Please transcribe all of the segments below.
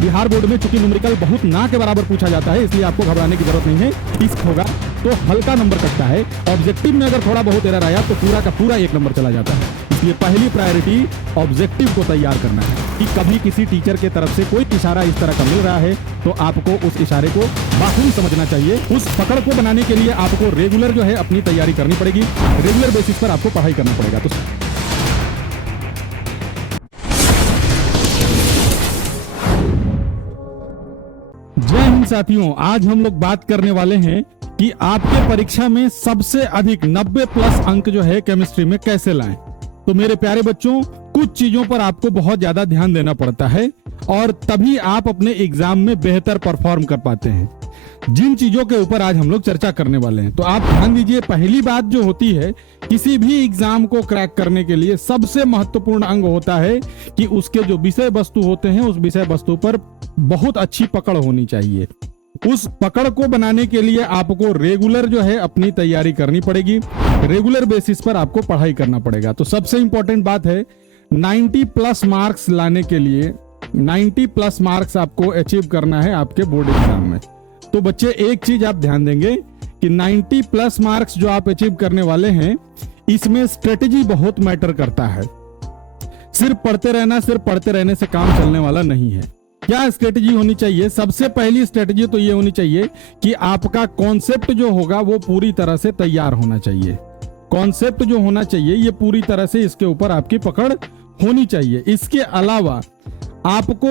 Bihar board में चूंकि numerical बहुत ना के बराबर पूछा जाता है, इसलिए आपको घबराने की जरूरत नहीं है। इस होगा तो हल्का नंबर कटता है। ऑब्जेक्टिव में अगर थोड़ा बहुत एरर आया तो पूरा का पूरा 1 नंबर चला जाता है। इसलिए पहली प्रायोरिटी ऑब्जेक्टिव को तैयार करना है कि कभी किसी टीचर के तरफ से कोई इशारा इस तरह का मिल रहा है तो आपको उस इशारे को बाखूबी समझना चाहिए। उस पकड़ को बनाने के लिए आपको रेगुलर जो है अपनी तैयारी करनी पड़ेगी, रेगुलर बेसिस पर आपको पढ़ाई करना पड़ेगा। तो जय हिंद साथियों, आज हम लोग बात करने वाले हैं कि आपके परीक्षा में सबसे अधिक 90 प्लस अंक जो है केमिस्ट्री में कैसे लाएं। तो मेरे प्यारे बच्चों, कुछ चीजों पर आपको बहुत ज्यादा ध्यान देना पड़ता है और तभी आप अपने एग्जाम में बेहतर परफॉर्म कर पाते हैं। जिन चीजों के ऊपर आज हम लोग चर्चा करने वाले हैं, तो आप ध्यान दीजिए। पहली बात जो होती है, किसी भी एग्जाम को क्रैक करने के लिए सबसे महत्वपूर्ण अंग होता है कि उसके जो विषय वस्तु होते हैं, उस विषय वस्तु पर बहुत अच्छी पकड़ होनी चाहिए। उस पकड़ को बनाने के लिए आपको रेगुलर जो है अपनी तैयारी करनी पड़ेगी, रेगुलर बेसिस पर आपको पढ़ाई करना पड़ेगा। तो सबसे इंपॉर्टेंट बात है 90 प्लस मार्क्स लाने के लिए 90 प्लस मार्क्स आपको अचीव करना है आपके बोर्ड एग्जाम में। तो बच्चे एक चीज आप ध्यान देंगे कि 90 प्लस मार्क्स जो आप अचीव करने वाले हैं, इसमें स्ट्रेटेजी बहुत मैटर करता है। सिर्फ पढ़ते रहने से काम चलने वाला नहीं है। क्या स्ट्रेटेजी होनी चाहिए? सबसे पहली स्ट्रेटेजी तो ये होनी चाहिए कि आपका कॉन्सेप्ट जो होगा वो पूरी तरह से तैयार होना चाहिए। कॉन्सेप्ट जो होना चाहिए ये पूरी तरह से इसके ऊपर आपकी पकड़ होनी चाहिए। इसके अलावा आपको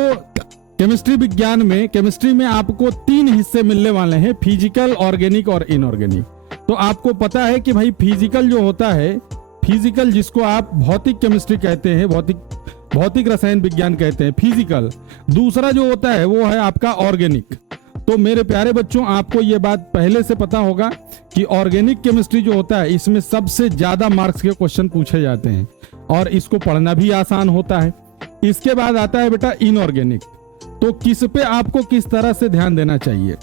केमिस्ट्री में आपको 3 हिस्से मिलने वाले हैं, फिजिकल, ऑर्गेनिक और इनऑर्गेनिक। तो आपको पता है कि भाई फिजिकल जो होता है, फिजिकल जिसको आप भौतिक केमिस्ट्री कहते हैं, भौतिक रसायन विज्ञान कहते हैं, फिजिकल। दूसरा जो होता है वो है आपका ऑर्गेनिक। तो मेरे प्यारे बच्चों, आपको ये बात पहले से पता होगा कि ऑर्गेनिक केमिस्ट्री जो होता है, इसमें सबसे ज्यादा मार्क्स के क्वेश्चन पूछे जाते हैं और इसको पढ़ना भी आसान होता है। इसके बाद आता है बेटा इनऑर्गेनिक। तो किस पे आपको किस तरह से ध्यान देना चाहिए?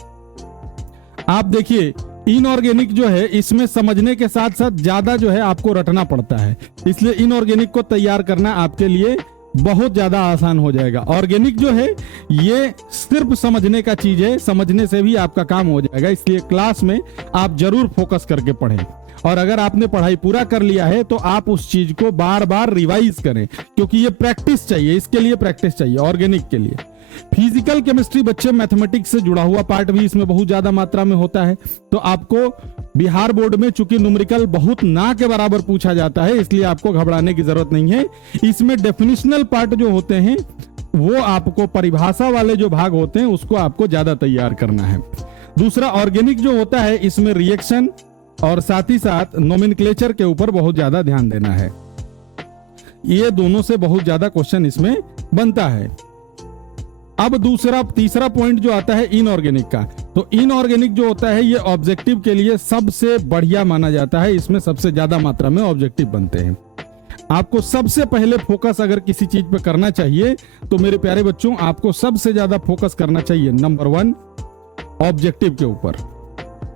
आप देखिए, इनऑर्गेनिक जो है इसमें समझने के साथ साथ ज्यादा जो है आपको रटना पड़ता है, इसलिए इनऑर्गेनिक को तैयार करना आपके लिए बहुत ज्यादा आसान हो जाएगा। ऑर्गेनिक जो है ये सिर्फ समझने का चीज है, समझने से भी आपका काम हो जाएगा। इसलिए क्लास में आप जरूर फोकस करके पढ़ें और अगर आपने पढ़ाई पूरा कर लिया है तो आप उस चीज को बार बार रिवाइज करें, क्योंकि ये प्रैक्टिस चाहिए, इसके लिए प्रैक्टिस चाहिए ऑर्गेनिक के लिए। फिजिकल केमिस्ट्री बच्चे मैथमेटिक्स से जुड़ा हुआ पार्ट भी इसमें बहुत ज्यादा मात्रा में होता है। तो आपको बिहार बोर्ड में चूंकि न्यूमेरिकल बहुत ना के बराबर पूछा जाता है, इसलिए आपको घबराने की जरूरत नहीं है। इसमें डेफिनेशनल पार्ट जो होते हैं वो आपको, परिभाषा वाले जो भाग होते हैं उसको आपको ज्यादा तैयार करना है। दूसरा ऑर्गेनिक जो होता है, इसमें रिएक्शन और साथ ही साथ नोमेनक्लेचर के ऊपर बहुत ज्यादा ध्यान देना है। ये दोनों से बहुत ज्यादा क्वेश्चन इसमें बनता है। अब तीसरा पॉइंट जो आता है इनऑर्गेनिक का, तो इनऑर्गेनिक जो होता है ये ऑब्जेक्टिव के लिए सबसे बढ़िया माना जाता है। इसमें सबसे ज्यादा मात्रा में ऑब्जेक्टिव बनते हैं। आपको सबसे पहले फोकस अगर किसी चीज पे करना चाहिए तो मेरे प्यारे बच्चों, आपको सबसे ज्यादा फोकस करना चाहिए नंबर 1 ऑब्जेक्टिव के ऊपर।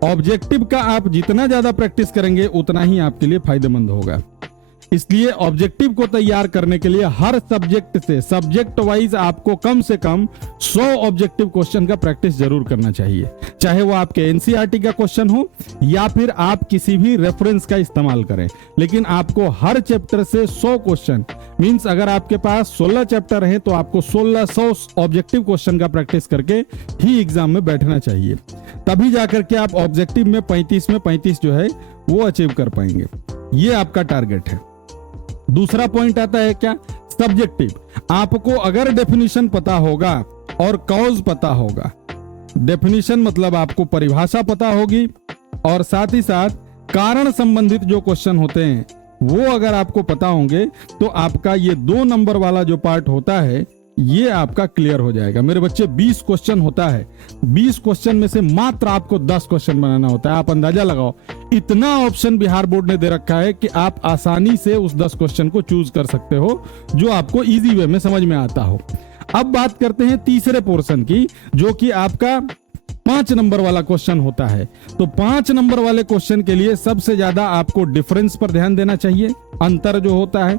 ऑब्जेक्टिव का आप जितना ज्यादा प्रैक्टिस करेंगे उतना ही आपके लिए फायदेमंद होगा। इसलिए ऑब्जेक्टिव को तैयार करने के लिए हर सब्जेक्ट वाइज आपको कम से कम 100 ऑब्जेक्टिव क्वेश्चन का प्रैक्टिस जरूर करना चाहिए, चाहे वो आपके एनसीईआरटी का क्वेश्चन हो या फिर आप किसी भी रेफरेंस का इस्तेमाल करें। लेकिन आपको हर चैप्टर से 100 क्वेश्चन, मींस अगर आपके पास 16 चैप्टर हैं तो आपको 1600 ऑब्जेक्टिव क्वेश्चन का प्रैक्टिस करके ही एग्जाम में बैठना चाहिए। तभी जाकर के आप ऑब्जेक्टिव में 35 जो है वो अचीव कर पाएंगे। ये आपका टारगेट है। दूसरा पॉइंट आता है क्या? सब्जेक्टिव। आपको अगर डेफिनेशन पता होगा और कॉज पता होगा, डेफिनेशन मतलब आपको परिभाषा पता होगी और साथ ही साथ कारण संबंधित जो क्वेश्चन होते हैं वो अगर आपको पता होंगे तो आपका ये 2 नंबर वाला जो पार्ट होता है ये आपका क्लियर हो जाएगा। मेरे बच्चे 20 क्वेश्चन होता है, 20 क्वेश्चन में से मात्र आपको 10 क्वेश्चन बनाना होता है। आप अंदाजा लगाओ, इतना ऑप्शन बिहार बोर्ड ने दे रखा है कि आप आसानी से उस 10 क्वेश्चन को चूज कर सकते हो जो आपको इजी वे में समझ में आता हो। अब बात करते हैं तीसरे पोर्शन की, जो कि आपका 5 नंबर वाला क्वेश्चन होता है। तो 5 नंबर वाले क्वेश्चन के लिए सबसे ज्यादा आपको डिफरेंस पर ध्यान देना चाहिए। अंतर जो होता है,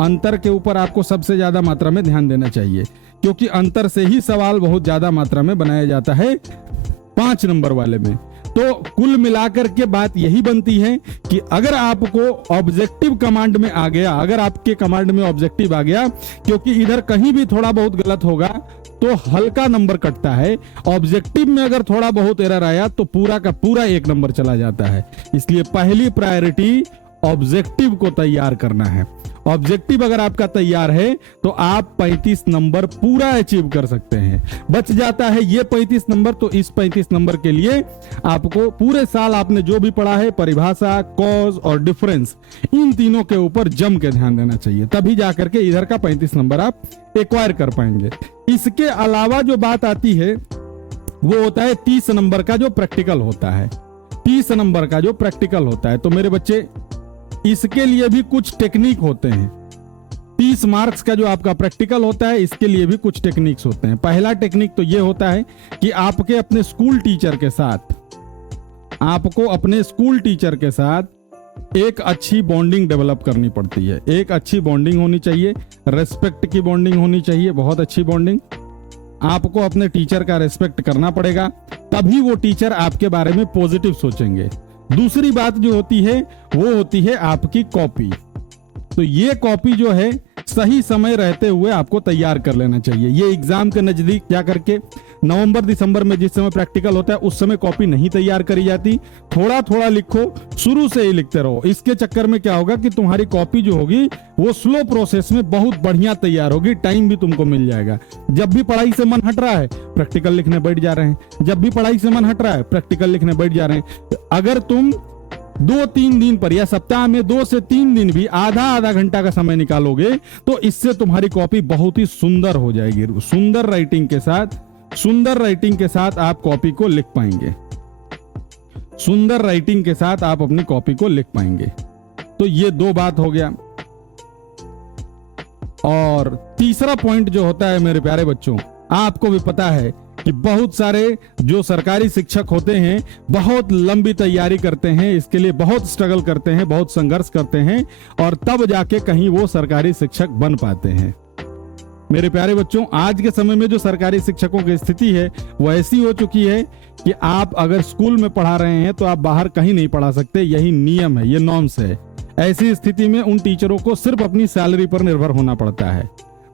अंतर के ऊपर आपको सबसे ज्यादा मात्रा में ध्यान देना चाहिए क्योंकि अंतर से ही सवाल बहुत ज्यादा मात्रा में बनाया जाता है 5 नंबर वाले में। तो कुल मिलाकर के बात यही बनती है कि अगर आपको ऑब्जेक्टिव कमांड में आ गया, अगर आपके कमांड में ऑब्जेक्टिव आ गया, क्योंकि इधर कहीं भी थोड़ा बहुत गलत होगा तो हल्का नंबर कटता है, ऑब्जेक्टिव में अगर थोड़ा बहुत एरर आया तो पूरा का पूरा 1 नंबर चला जाता है। इसलिए पहली प्रायोरिटी ऑब्जेक्टिव को तैयार करना है। ऑब्जेक्टिव अगर आपका तैयार है तो आप 35 नंबर पूरा अचीव कर सकते हैं। बच जाता है ये 35 नंबर, तो इस 35 नंबर के लिए आपको पूरे साल आपने जो भी पढ़ा है, परिभाषा, कॉज और डिफरेंस, इन तीनों के ऊपर जम के ध्यान देना चाहिए, तभी जाकर के इधर का 35 नंबर आप एक्वायर कर पाएंगे। इसके अलावा जो बात आती है वो होता है 30 नंबर का जो प्रैक्टिकल होता है। 30 नंबर का जो प्रैक्टिकल होता है, तो मेरे बच्चे इसके लिए भी कुछ टेक्निक होते हैं। 30 मार्क्स का जो आपका प्रैक्टिकल होता है, इसके लिए भी कुछ टेक्निक्स होते हैं। पहला टेक्निक तो ये होता है कि आपके अपने स्कूल टीचर के साथ, आपको अपने स्कूल टीचर के साथ एक अच्छी बॉन्डिंग डेवलप करनी पड़ती है। एक अच्छी बॉन्डिंग होनी चाहिए, रेस्पेक्ट की बॉन्डिंग होनी चाहिए, बहुत अच्छी बॉन्डिंग। आपको अपने टीचर का रेस्पेक्ट करना पड़ेगा, तभी वो टीचर आपके बारे में पॉजिटिव सोचेंगे। दूसरी बात जो होती है वो होती है आपकी कॉपी। तो ये कॉपी जो है सही समय रहते हुए आपको तैयार कर लेना चाहिए। ये एग्जाम के नजदीक जा करके नवंबर दिसंबर में जिस समय प्रैक्टिकल होता है उस समय कॉपी नहीं तैयार करी जाती। थोड़ा थोड़ा लिखो, शुरू से ही लिखते रहो। इसके चक्कर में क्या होगा कि तुम्हारी कॉपी जो होगी वो स्लो प्रोसेस में बहुत बढ़िया तैयार होगी, टाइम भी तुमको मिल जाएगा। जब भी पढ़ाई से मन हट रहा है प्रैक्टिकल लिखने बैठ जा रहे हैं, जब भी पढ़ाई से मन हट रहा है प्रैक्टिकल लिखने बैठ जा रहे हैं। अगर तुम 2-3 दिन पर या सप्ताह में 2 से 3 दिन भी आधा घंटा का समय निकालोगे तो इससे तुम्हारी कॉपी बहुत ही सुंदर हो जाएगी। सुंदर राइटिंग के साथ आप कॉपी को लिख पाएंगे। सुंदर राइटिंग के साथ आप अपनी कॉपी को लिख पाएंगे। तो ये 2 बात हो गया। और तीसरा पॉइंट जो होता है मेरे प्यारे बच्चों, आपको भी पता है कि बहुत सारे जो सरकारी शिक्षक होते हैं बहुत लंबी तैयारी करते हैं, इसके लिए बहुत स्ट्रगल करते हैं, बहुत संघर्ष करते हैं और तब जाके कहीं वो सरकारी शिक्षक बन पाते हैं। मेरे प्यारे बच्चों, आज के समय में जो सरकारी शिक्षकों की स्थिति है वो ऐसी हो चुकी है कि आप अगर स्कूल में पढ़ा रहे हैं तो आप बाहर कहीं नहीं पढ़ा सकते। यही नियम है, ये नॉर्म्स है। ऐसी स्थिति में उन टीचरों को सिर्फ अपनी सैलरी पर निर्भर होना पड़ता है।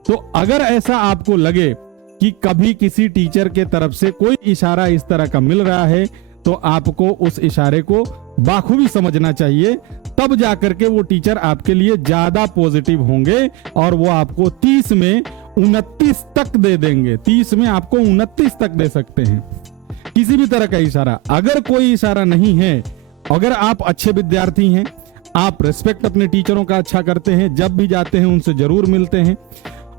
तो अगर ऐसा आपको लगे कि कभी किसी टीचर के तरफ से कोई इशारा इस तरह का मिल रहा है तो आपको उस इशारे को बाखूबी समझना चाहिए, तब जाकर के वो टीचर आपके लिए ज्यादा पॉजिटिव होंगे और वो आपको 30 में 29 तक दे देंगे। 30 में आपको 29 तक दे सकते हैं। किसी भी तरह का इशारा, अगर कोई इशारा नहीं है, अगर आप अच्छे विद्यार्थी हैं, आप रिस्पेक्ट अपने टीचरों का अच्छा करते हैं, जब भी जाते हैं उनसे जरूर मिलते हैं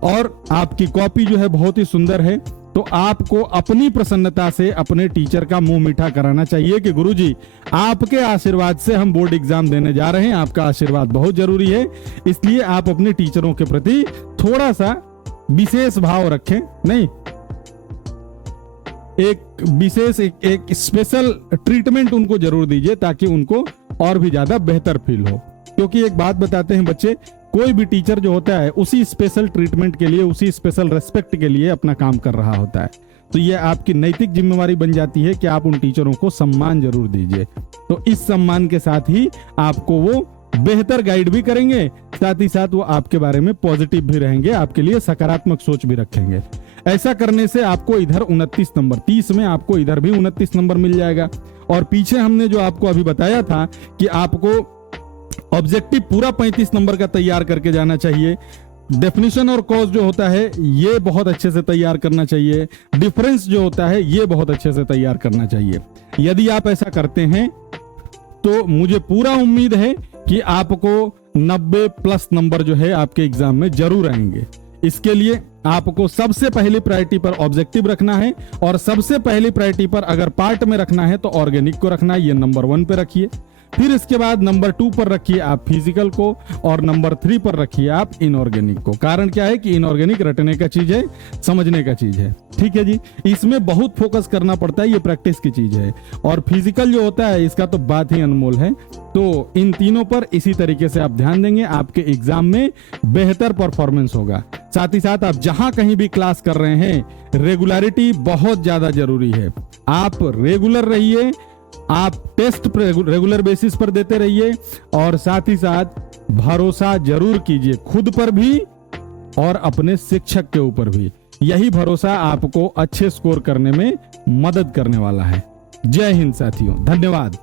और आपकी कॉपी जो है बहुत ही सुंदर है, तो आपको अपनी प्रसन्नता से अपने टीचर का मुंह मीठा कराना चाहिए कि गुरुजी आपके आशीर्वाद से हम बोर्ड एग्जाम देने जा रहे हैं, आपका आशीर्वाद बहुत जरूरी है, इसलिए आप अपने टीचरों के प्रति थोड़ा सा विशेष भाव रखें। नहीं, एक विशेष एक स्पेशल ट्रीटमेंट उनको जरूर दीजिए ताकि उनको और भी ज्यादा बेहतर फील हो। क्योंकि एक बात बताते हैं बच्चे, कोई भी टीचर जो होता है उसी स्पेशल ट्रीटमेंट के लिए, उसी स्पेशल रेस्पेक्ट के लिए अपना काम कर रहा होता है। तो ये आपकी नैतिक जिम्मेवारी बन जाती है कि आप उन टीचरों को सम्मान जरूर दीजिए। तो इस सम्मान के साथ ही आपको वो बेहतर गाइड भी करेंगे, साथ ही साथ वो आपके बारे में पॉजिटिव भी रहेंगे, आपके लिए सकारात्मक सोच भी रखेंगे। ऐसा करने से आपको इधर 29 नंबर, 30 में आपको इधर भी 29 नंबर मिल जाएगा। और पीछे हमने जो आपको अभी बताया था कि आपको ऑब्जेक्टिव पूरा 35 नंबर का तैयार करके जाना चाहिए। डेफिनेशन और कॉज जो होता है ये बहुत अच्छे से तैयार करना चाहिए। डिफरेंस जो होता है ये बहुत अच्छे से तैयार करना चाहिए। यदि आप ऐसा करते हैं तो मुझे पूरा उम्मीद है कि आपको 90+ नंबर जो है आपके एग्जाम में जरूर आएंगे। इसके लिए आपको सबसे पहली प्रायोरिटी पर ऑब्जेक्टिव रखना है और सबसे पहली प्रायोरिटी पर अगर पार्ट में रखना है तो ऑर्गेनिक को रखना है, ये नंबर 1 पे रखिए। फिर इसके बाद नंबर 2 पर रखिए आप फिजिकल को और नंबर 3 पर रखिए आप इनऑर्गेनिक को। कारण क्या है कि इनऑर्गेनिक रटने का चीज है, समझने का चीज है। ठीक है जी, इसमें बहुत फोकस करना पड़ता है, ये प्रैक्टिस की चीज है। और फिजिकल जो होता है इसका तो बात ही अनमोल है। तो इन तीनों पर इसी तरीके से आप ध्यान देंगे, आपके एग्जाम में बेहतर परफॉर्मेंस होगा। साथ ही साथ आप जहां कहीं भी क्लास कर रहे हैं, रेगुलरिटी बहुत ज्यादा जरूरी है। आप रेगुलर रहिए, आप टेस्ट रेगुलर बेसिस पर देते रहिए और साथ ही साथ भरोसा जरूर कीजिए खुद पर भी और अपने शिक्षक के ऊपर भी। यही भरोसा आपको अच्छे स्कोर करने में मदद करने वाला है। जय हिंद साथियों, धन्यवाद।